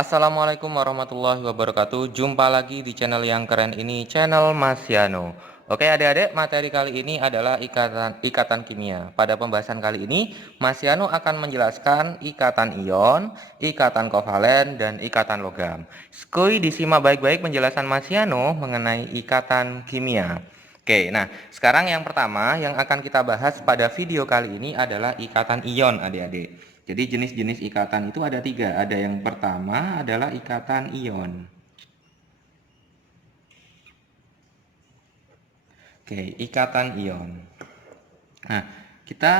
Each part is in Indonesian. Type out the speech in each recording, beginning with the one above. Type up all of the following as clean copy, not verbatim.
Assalamualaikum warahmatullahi wabarakatuh. Jumpa lagi di channel yang keren ini, channel Mas Yano. Oke adik-adik, materi kali ini adalah ikatan kimia. Pada pembahasan kali ini, Mas Yano akan menjelaskan ikatan ion, ikatan kovalen, dan ikatan logam. Skui disimak baik-baik penjelasan Mas Yano mengenai ikatan kimia. Oke, nah sekarang yang pertama yang akan kita bahas pada video kali ini adalah ikatan ion adik-adik. Jadi jenis-jenis ikatan itu ada tiga. Ada yang pertama adalah ikatan ion. Oke, ikatan ion. Nah, kita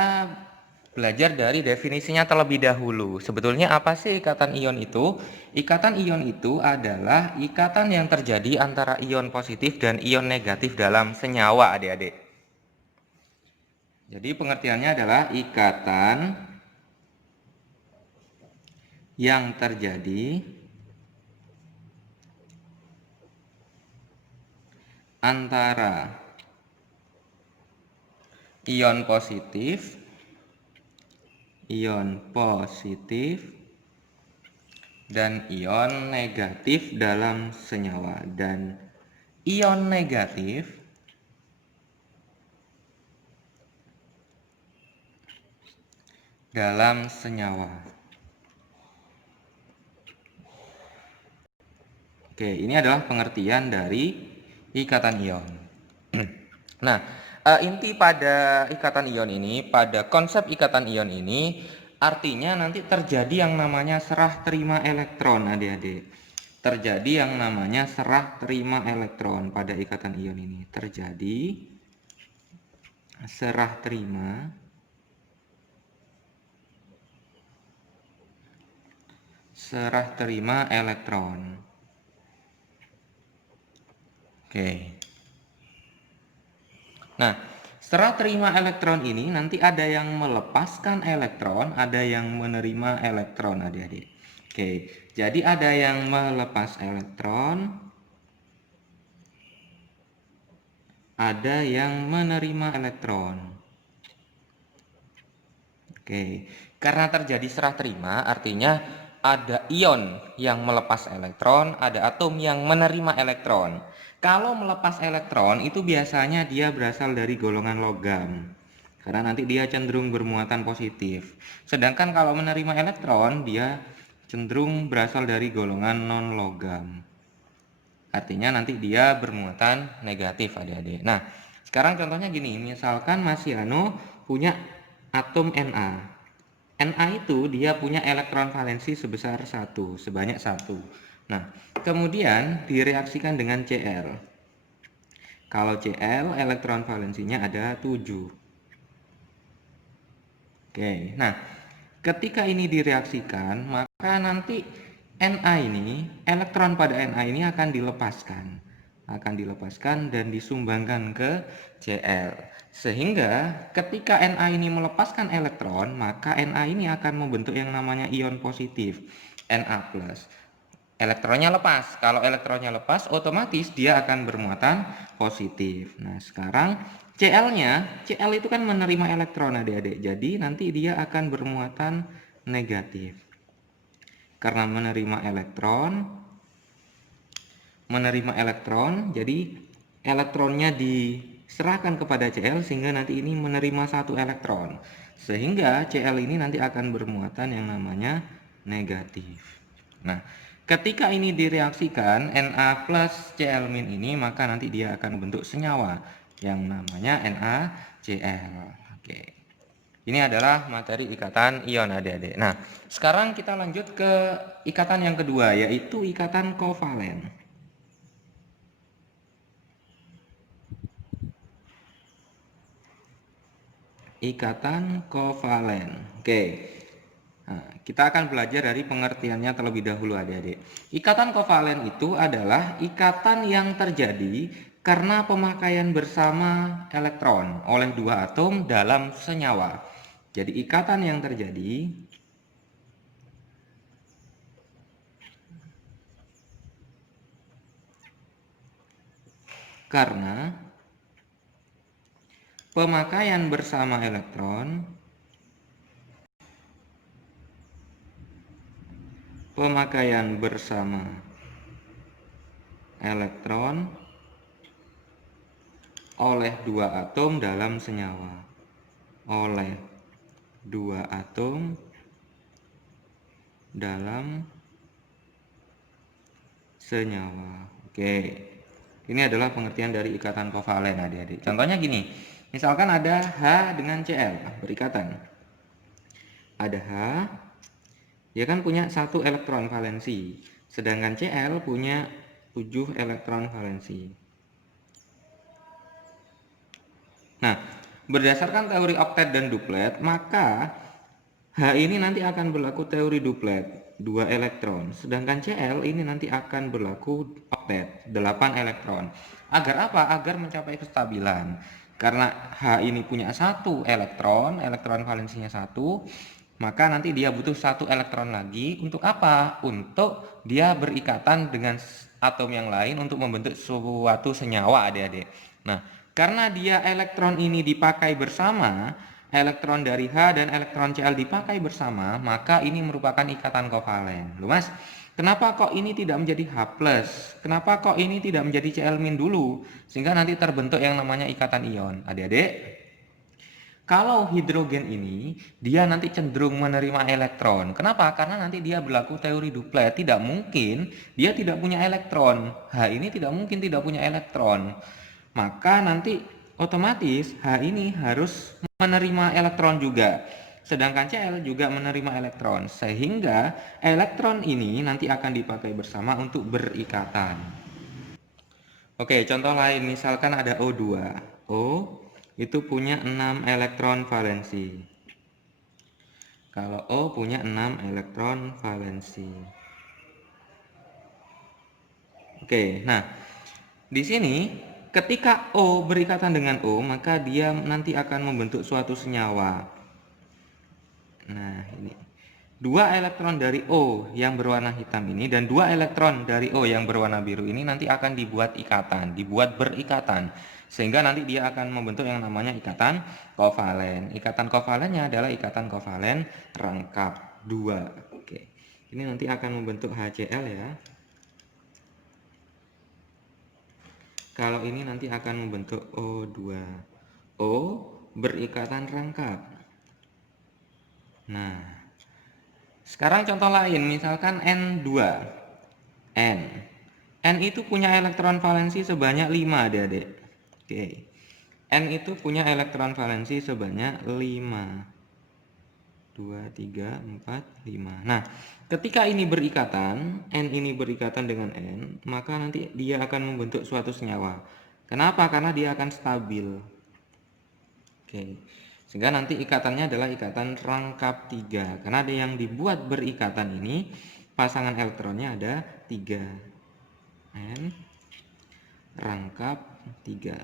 belajar dari definisinya terlebih dahulu. Sebetulnya apa sih ikatan ion itu? Ikatan ion itu adalah ikatan yang terjadi antara ion positif dan ion negatif dalam senyawa, adik-adik. Jadi pengertiannya adalah ikatan yang terjadi antara ion positif dan ion negatif dalam senyawa, dan ion negatif dalam senyawa. Oke, ini adalah pengertian dari ikatan ion. Nah, inti pada ikatan ion ini, pada konsep ikatan ion ini, artinya nanti terjadi yang namanya serah terima elektron, adik-adik. Terjadi yang namanya serah terima elektron pada ikatan ion ini. Terjadi serah terima elektron. Oke. Nah, serah terima elektron ini nanti ada yang melepaskan elektron, ada yang menerima elektron, adik-adik. Oke, jadi ada yang melepas elektron, ada yang menerima elektron. Oke, karena terjadi serah terima, artinya ada ion yang melepas elektron, ada atom yang menerima elektron. Kalau melepas elektron itu biasanya dia berasal dari golongan logam, karena nanti dia cenderung bermuatan positif. Sedangkan kalau menerima elektron, dia cenderung berasal dari golongan non logam. Artinya nanti dia bermuatan negatif, adik-adik. Nah, sekarang contohnya gini, misalkan Mas Yano punya atom Na. Na itu dia punya elektron valensi sebesar 1, sebanyak 1. Nah, kemudian direaksikan dengan Cl. Kalau Cl, elektron valensinya ada 7. Oke, nah ketika ini direaksikan, maka nanti Na ini, elektron pada Na ini akan dilepaskan dan disumbangkan ke Cl. Sehingga ketika Na ini melepaskan elektron, maka Na ini akan membentuk yang namanya ion positif, Na+. Elektronnya lepas. Kalau elektronnya lepas, otomatis dia akan bermuatan positif. Nah, sekarang Cl itu kan menerima elektron, adik-adik. Jadi nanti dia akan bermuatan negatif. Karena menerima elektron, jadi elektronnya diserahkan kepada Cl sehingga nanti ini menerima 1 elektron. Sehingga Cl ini nanti akan bermuatan yang namanya negatif. Nah, ketika ini direaksikan Na plus Cl- ini, maka nanti dia akan membentuk senyawa yang namanya NaCl. Oke. Ini adalah materi ikatan ion, adik-adik. Nah, sekarang kita lanjut ke ikatan yang kedua, yaitu ikatan kovalen. Ikatan kovalen. Oke. Nah, kita akan belajar dari pengertiannya terlebih dahulu, adik-adik. Ikatan kovalen itu adalah ikatan yang terjadi karena pemakaian bersama elektron oleh dua atom dalam senyawa. Jadi ikatan yang terjadi karena pemakaian bersama elektron pemakaian bersama elektron oleh dua atom dalam senyawa. Oleh dua atom dalam senyawa. Oke. Ini adalah pengertian dari ikatan kovalen, adik-adik. Contohnya gini. Misalkan ada H dengan Cl berikatan. Ada H, dia kan punya 1 elektron valensi, sedangkan Cl punya 7 elektron valensi. Nah, berdasarkan teori oktet dan duplet, maka H ini nanti akan berlaku teori duplet, 2 elektron, sedangkan Cl ini nanti akan berlaku oktet, 8 elektron. Agar apa? Agar mencapai kestabilan. Karena H ini punya 1 elektron valensinya 1, maka nanti dia butuh 1 elektron lagi untuk apa? Untuk dia berikatan dengan atom yang lain untuk membentuk suatu senyawa, adik-adik. Nah, karena dia elektron ini dipakai bersama, elektron dari H dan elektron Cl dipakai bersama, maka ini merupakan ikatan kovalen. Loh Mas, kenapa kok ini tidak menjadi H+? Kenapa kok ini tidak menjadi Cl- dulu? Sehingga nanti terbentuk yang namanya ikatan ion. Adik-adik, kalau hidrogen ini, dia nanti cenderung menerima elektron. Kenapa? Karena nanti dia berlaku teori duplet. Tidak mungkin dia tidak punya elektron. H ini tidak mungkin tidak punya elektron. Maka nanti otomatis H ini harus menerima elektron juga. Sedangkan Cl juga menerima elektron. Sehingga elektron ini nanti akan dipakai bersama untuk berikatan. Oke, contoh lain misalkan ada O2. O itu punya 6 elektron valensi. Kalau O punya 6 elektron valensi. Oke, nah di sini ketika O berikatan dengan O, maka dia nanti akan membentuk suatu senyawa. Nah, ini. 2 elektron dari O yang berwarna hitam ini dan 2 elektron dari O yang berwarna biru ini nanti akan dibuat ikatan, dibuat berikatan. Sehingga nanti dia akan membentuk yang namanya ikatan kovalen. Ikatan kovalennya adalah ikatan kovalen rangkap 2. Oke. Ini nanti akan membentuk HCl ya. Kalau ini nanti akan membentuk O2. O berikatan rangkap. Nah, sekarang contoh lain, misalkan N2. N itu punya elektron valensi sebanyak 5, adik-adik. Oke. N itu punya elektron valensi sebanyak 5. 2, 3, 4, 5. Nah, ketika ini berikatan, N ini berikatan dengan N, maka nanti dia akan membentuk suatu senyawa. Kenapa? Karena dia akan stabil. Oke. Sehingga nanti ikatannya adalah ikatan rangkap 3. Karena ada yang dibuat berikatan ini, pasangan elektronnya ada 3. N rangkap 3.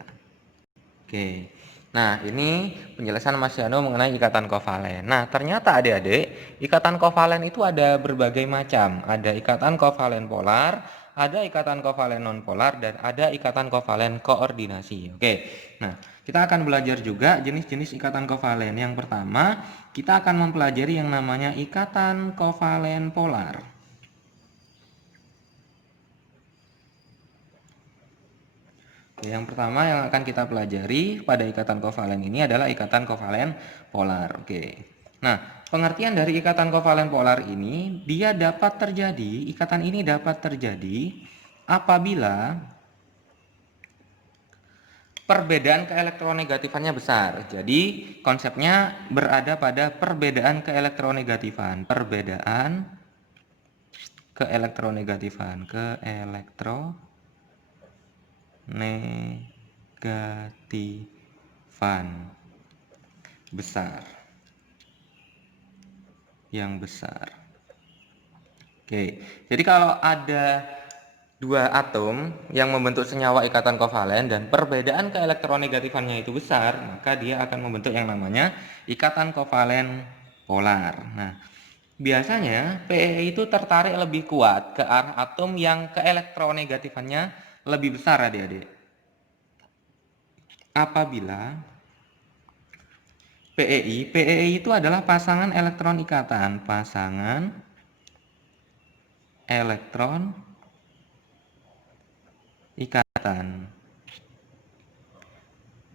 Oke. Nah, ini penjelasan Mas Yano mengenai ikatan kovalen. Nah, ternyata adik-adik, ikatan kovalen itu ada berbagai macam. Ada ikatan kovalen polar, ada ikatan kovalen nonpolar, dan ada ikatan kovalen koordinasi. Oke. Nah, kita akan belajar juga jenis-jenis ikatan kovalen. Yang pertama, kita akan mempelajari yang namanya ikatan kovalen polar. Yang pertama yang akan kita pelajari pada ikatan kovalen ini adalah ikatan kovalen polar. Oke. Nah, pengertian dari ikatan kovalen polar ini, dia dapat terjadi, ikatan ini dapat terjadi apabila perbedaan keelektronegatifannya besar. Jadi, konsepnya berada pada perbedaan keelektronegatifan. Perbedaan keelektronegatifan. Keelektronegatifan besar. Yang besar. Oke, jadi kalau ada dua atom yang membentuk senyawa ikatan kovalen dan perbedaan keelektronegatifannya itu besar, maka dia akan membentuk yang namanya ikatan kovalen polar. Nah, biasanya PE itu tertarik lebih kuat ke arah atom yang keelektronegatifannya lebih besar, adik-adik. Apabila PEI itu adalah pasangan elektron ikatan, pasangan elektron ikatan,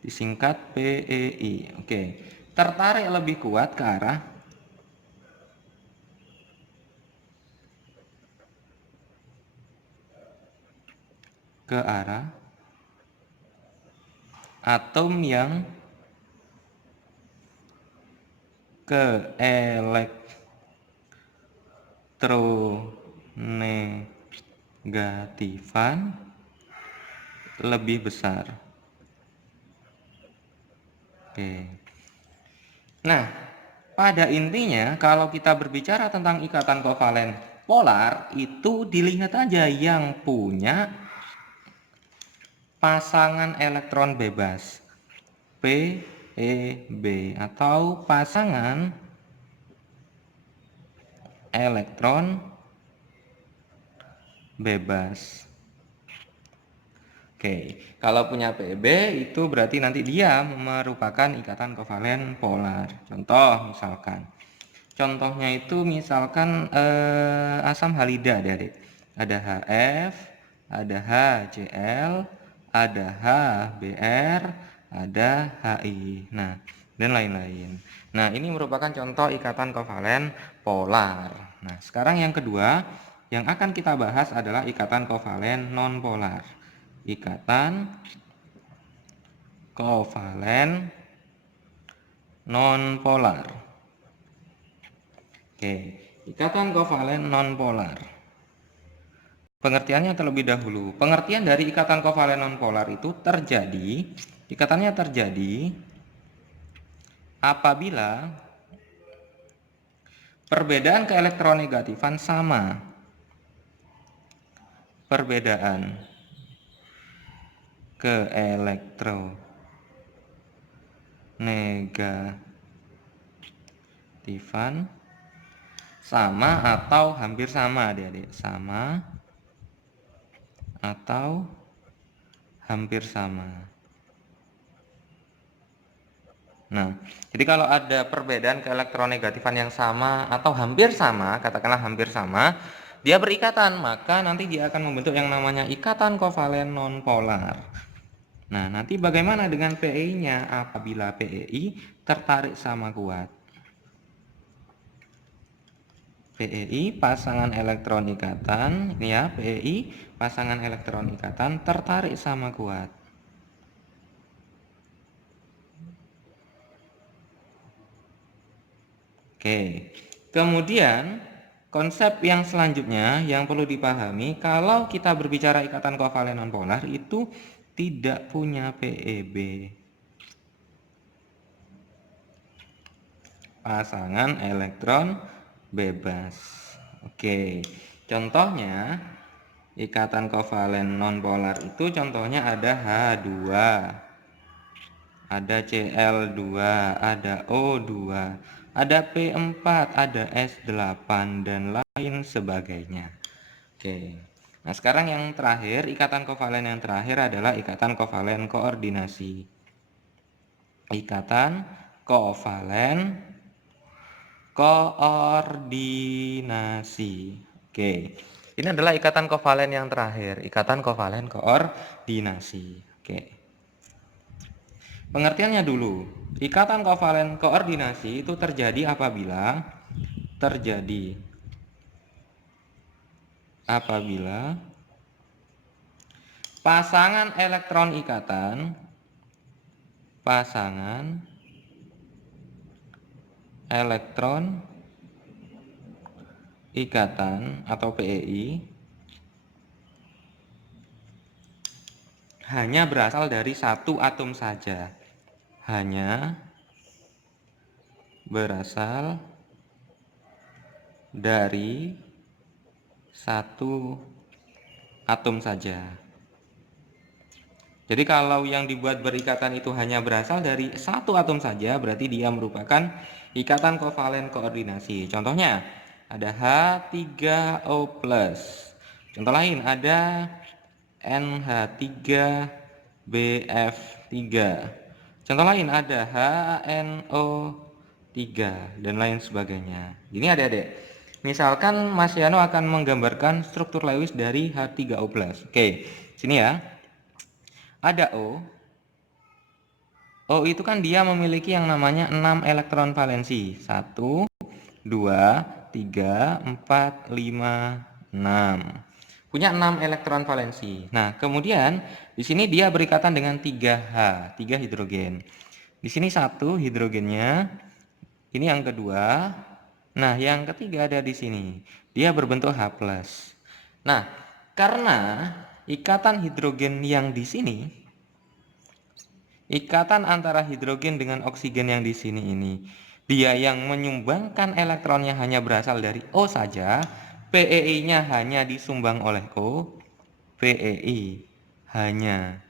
disingkat PeI. Oke, tertarik lebih kuat ke arah atom yang ke elektronegatifan lebih besar. Oke. Nah, pada intinya kalau kita berbicara tentang ikatan kovalen polar, itu dilihat aja yang punya pasangan elektron bebas PeB atau pasangan elektron bebas. Oke, kalau punya PeB itu berarti nanti dia merupakan ikatan kovalen polar. Contohnya itu misalkan asam halida, adik-adik. Ada HF, ada HCl, ada HBr, ada HI. Nah, dan lain-lain. Nah, ini merupakan contoh ikatan kovalen polar. Nah, sekarang yang kedua yang akan kita bahas adalah ikatan kovalen nonpolar. Ikatan kovalen nonpolar. Oke, ikatan kovalen nonpolar. Pengertiannya terlebih dahulu. Pengertian dari ikatan kovalen nonpolar itu ikatannya terjadi apabila perbedaan keelektronegatifan sama. Perbedaan keelektronegatifan sama atau hampir sama, adik-adik. Sama atau hampir sama. Nah, jadi kalau ada perbedaan keelektronegatifan yang sama atau hampir sama, katakanlah hampir sama, dia berikatan, maka nanti dia akan membentuk yang namanya ikatan kovalen nonpolar. Nah, nanti bagaimana dengan PeI-nya apabila PeI tertarik sama kuat? PeI pasangan elektron ikatan, ini ya, PeI pasangan elektron ikatan tertarik sama kuat. Oke, kemudian konsep yang selanjutnya yang perlu dipahami, kalau kita berbicara ikatan kovalen nonpolar itu tidak punya PeB. Pasangan elektron bebas. Oke, contohnya ikatan kovalen nonpolar itu contohnya ada H2, ada Cl2, ada O2, ada P4, ada S8, dan lain sebagainya. Oke. Nah, sekarang yang terakhir, ikatan kovalen yang terakhir adalah ikatan kovalen koordinasi. Ikatan kovalen koordinasi. Oke. Ini adalah ikatan kovalen yang terakhir, ikatan kovalen koordinasi. Oke. Pengertiannya dulu, ikatan kovalen koordinasi itu terjadi apabila pasangan elektron ikatan atau PeI hanya berasal dari satu atom saja. Hanya berasal dari satu atom saja. Jadi kalau yang dibuat berikatan itu hanya berasal dari satu atom saja, berarti dia merupakan ikatan kovalen koordinasi. Contohnya ada H3O+. Contoh lain ada NH3BF3. Contoh lain ada HNO3 dan lain sebagainya. Ini adik-adik. Misalkan Mas Yano akan menggambarkan struktur Lewis dari H3O+. Oke, sini ya. Ada O. O itu kan dia memiliki yang namanya 6 elektron valensi. 1, 2, 3, 4, 5, 6. Punya 6 elektron valensi. Nah, kemudian di sini dia berikatan dengan 3H, 3 hidrogen. Di sini 1 hidrogennya. Ini yang kedua. Nah, yang ketiga ada di sini. Dia berbentuk H+. Nah, karena ikatan hidrogen yang di sini, ikatan antara hidrogen dengan oksigen yang di sini ini, dia yang menyumbangkan elektronnya hanya berasal dari O saja, PeI-nya hanya disumbang oleh O, PeI hanya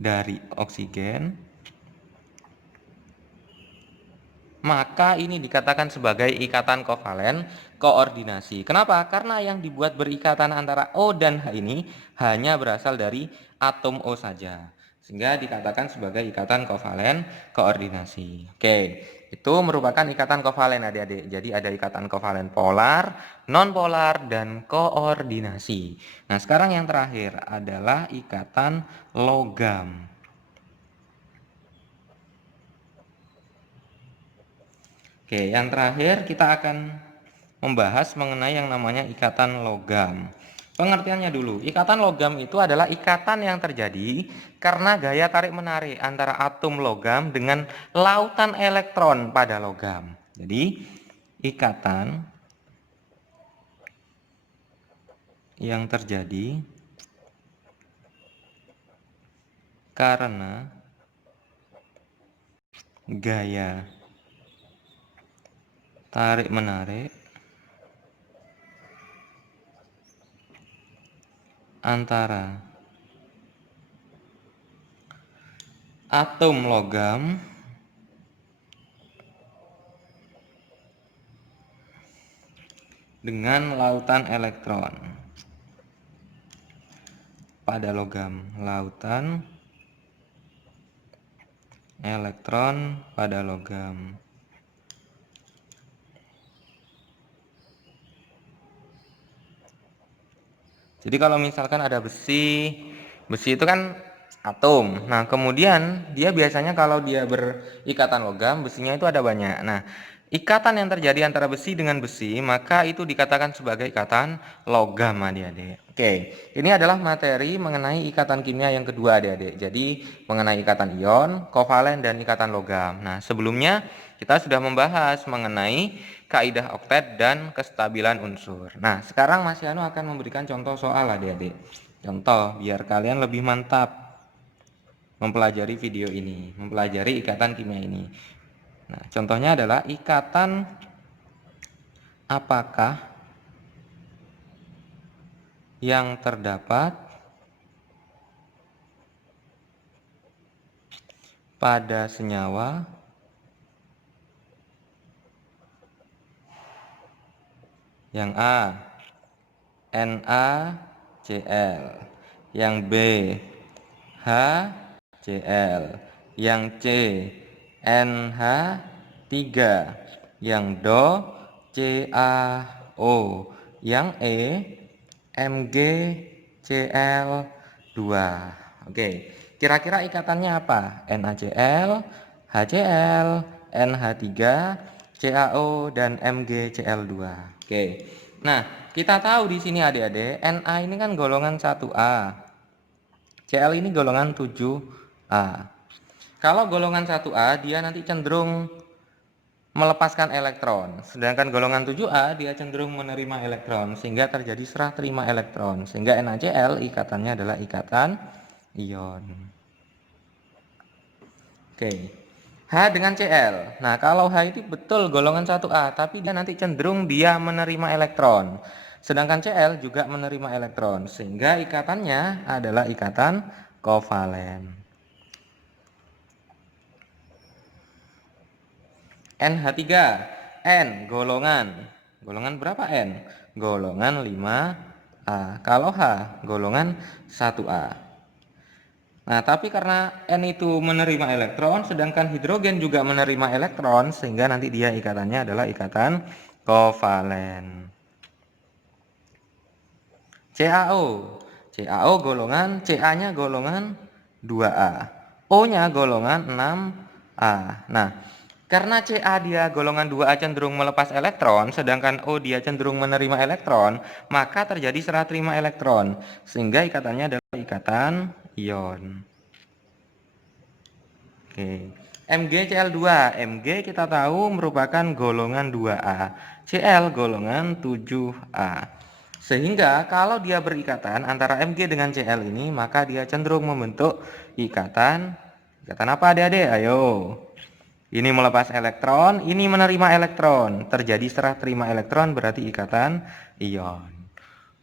dari oksigen, maka ini dikatakan sebagai ikatan kovalen koordinasi. Kenapa? Karena yang dibuat berikatan antara O dan H ini hanya berasal dari atom O saja, sehingga dikatakan sebagai ikatan kovalen koordinasi. Oke, itu merupakan ikatan kovalen adik-adik. Jadi ada ikatan kovalen polar, nonpolar, dan koordinasi. Nah, sekarang yang terakhir adalah ikatan logam. Oke, yang terakhir kita akan membahas mengenai yang namanya ikatan logam. Pengertiannya dulu, ikatan logam itu adalah ikatan yang terjadi karena gaya tarik-menarik antara atom logam dengan lautan elektron pada logam. Jadi, ikatan yang terjadi karena gaya tarik-menarik antara atom logam dengan lautan elektron pada logam, lautan elektron pada logam. Jadi kalau misalkan ada besi, besi itu kan atom. Nah, kemudian dia biasanya kalau dia berikatan logam, besinya itu ada banyak. Nah, ikatan yang terjadi antara besi dengan besi, maka itu dikatakan sebagai ikatan logam, adik-adik. Oke, ini adalah materi mengenai ikatan kimia yang kedua, adik-adik. Jadi, mengenai ikatan ion, kovalen, dan ikatan logam. Nah, sebelumnya kita sudah membahas mengenai kaidah oktet dan kestabilan unsur. Nah, sekarang Mas Yano akan memberikan contoh soal, adik-adik. Contoh, biar kalian lebih mantap mempelajari video ini, mempelajari ikatan kimia ini. Nah, contohnya adalah ikatan apakah yang terdapat pada senyawa yang A, NaCl, yang B, HCl, yang C, NH3, yang Do, CaO, yang E, MgCl2. Oke, kira-kira ikatannya apa? NaCl, HCl, NH3, CaO, dan MgCl2. Oke. Nah, kita tahu di sini adik-adik, Na ini kan golongan 1A. Cl ini golongan 7A. Kalau golongan 1A dia nanti cenderung melepaskan elektron, sedangkan golongan 7A dia cenderung menerima elektron, sehingga terjadi serah terima elektron, sehingga NaCl ikatannya adalah ikatan ion. Oke. H dengan Cl. Nah, kalau H itu betul golongan 1A, tapi dia nanti cenderung dia menerima elektron. Sedangkan Cl juga menerima elektron, sehingga ikatannya adalah ikatan kovalen. NH3, N golongan berapa N? Golongan 5A. Kalau H golongan 1A. Nah, tapi karena N itu menerima elektron, sedangkan hidrogen juga menerima elektron, sehingga nanti dia ikatannya adalah ikatan kovalen. CaO. CaO golongan, Ca-nya golongan 2A. O-nya golongan 6A. Nah, karena Ca dia golongan 2A cenderung melepas elektron, sedangkan O dia cenderung menerima elektron, maka terjadi serah terima elektron, sehingga ikatannya adalah ikatan ion. Oke. MgCl2. Mg kita tahu merupakan golongan 2A. Cl golongan 7A. Sehingga kalau dia berikatan antara Mg dengan Cl ini, maka dia cenderung membentuk ikatan apa adik-adik? Ayo. Ini melepas elektron, ini menerima elektron. Terjadi serah terima elektron berarti ikatan ion.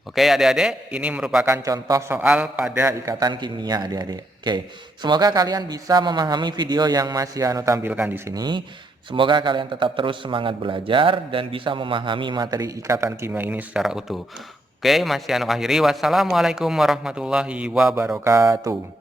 Oke adik-adik, ini merupakan contoh soal pada ikatan kimia adik-adik. Oke, semoga kalian bisa memahami video yang masih Anu tampilkan di sini. Semoga kalian tetap terus semangat belajar dan bisa memahami materi ikatan kimia ini secara utuh. Oke, masih Anu akhiri. Wassalamualaikum warahmatullahi wabarakatuh.